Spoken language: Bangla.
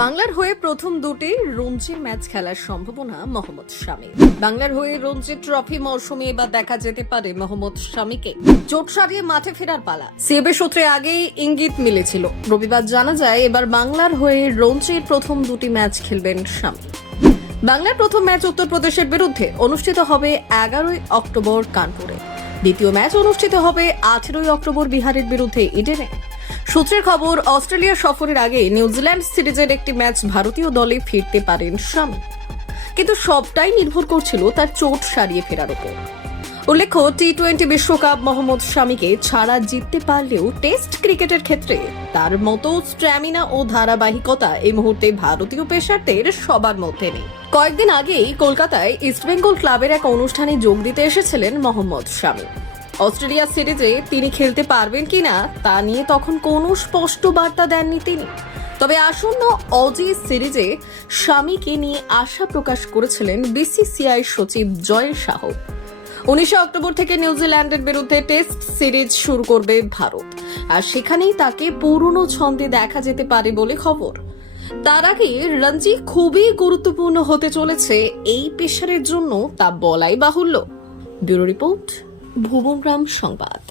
বাংলার হয়ে প্রথম দুটি রঞ্জি ম্যাচ খেলার সম্ভাবনা মোহাম্মদ শামী বাংলার হয়ে রঞ্জি ট্রফি মৌসুমে এবার দেখা যেতে পারে মোহাম্মদ শামীকে। চোট সারিয়ে মাঠে ফেরার পালা। সিএবি সূত্রে আগেই ইঙ্গিত মিলেছিল। রবিবার জানা যায়, এবার বাংলার হয়ে রঞ্জির প্রথম দুটি ম্যাচ খেলবেন শামী বাংলার প্রথম ম্যাচ উত্তরপ্রদেশের বিরুদ্ধে অনুষ্ঠিত হবে এগারোই অক্টোবর কানপুরে। দ্বিতীয় ম্যাচ অনুষ্ঠিত হবে আঠেরোই অক্টোবর বিহারের বিরুদ্ধে ইডেনে। সূত্রের খবর, অস্ট্রেলিয়া সফরের আগে নিউজিল্যান্ড সিরিজের একটি ম্যাচ ভারতীয় দলে ফিরতে পারেন শামী কিন্তু সবটাই নির্ভর করছিল তার চোট সারিয়ে ফেরার উপর উল্লেখ্য টি টোয়েন্টি বিশ্বকাপ মোহাম্মদ শামীকে ছাড়া জিততে পারলেও টেস্ট ক্রিকেটের ক্ষেত্রে তার মতো স্ট্যামিনা ও ধারাবাহিকতা এই মুহূর্তে ভারতীয় পেশারদের সবার মধ্যে নেই। কয়েকদিন আগেই কলকাতায় ইস্টবেঙ্গল ক্লাবের এক অনুষ্ঠানে যোগ দিতে এসেছিলেন মোহাম্মদ শামী অস্ট্রেলিয়া সিরিজে তিনি খেলতে পারবেন কিনা তা নিয়ে তখন কোনো স্পষ্ট বার্তা দেননি তিনি। তবে আসন্ন অজি সিরিজে স্বামীকে নিয়ে আশা প্রকাশ করেছিলেন বিসিসিআই সচিব জয় শাহ উনিশে অক্টোবর থেকে নিউজিল্যান্ডের বিরুদ্ধে টেস্ট সিরিজ শুরু করবে ভারত। আর সেখানেই তাকে পুরনো ছন্দে দেখা যেতে পারে বলে খবর। তার আগে রঞ্জি খুবই গুরুত্বপূর্ণ হতে চলেছে এই পেশারের জন্য, তা বলাই বাহুল্য। ব্যুরো রিপোর্ট ভুবনগ্রাম সংবাদ।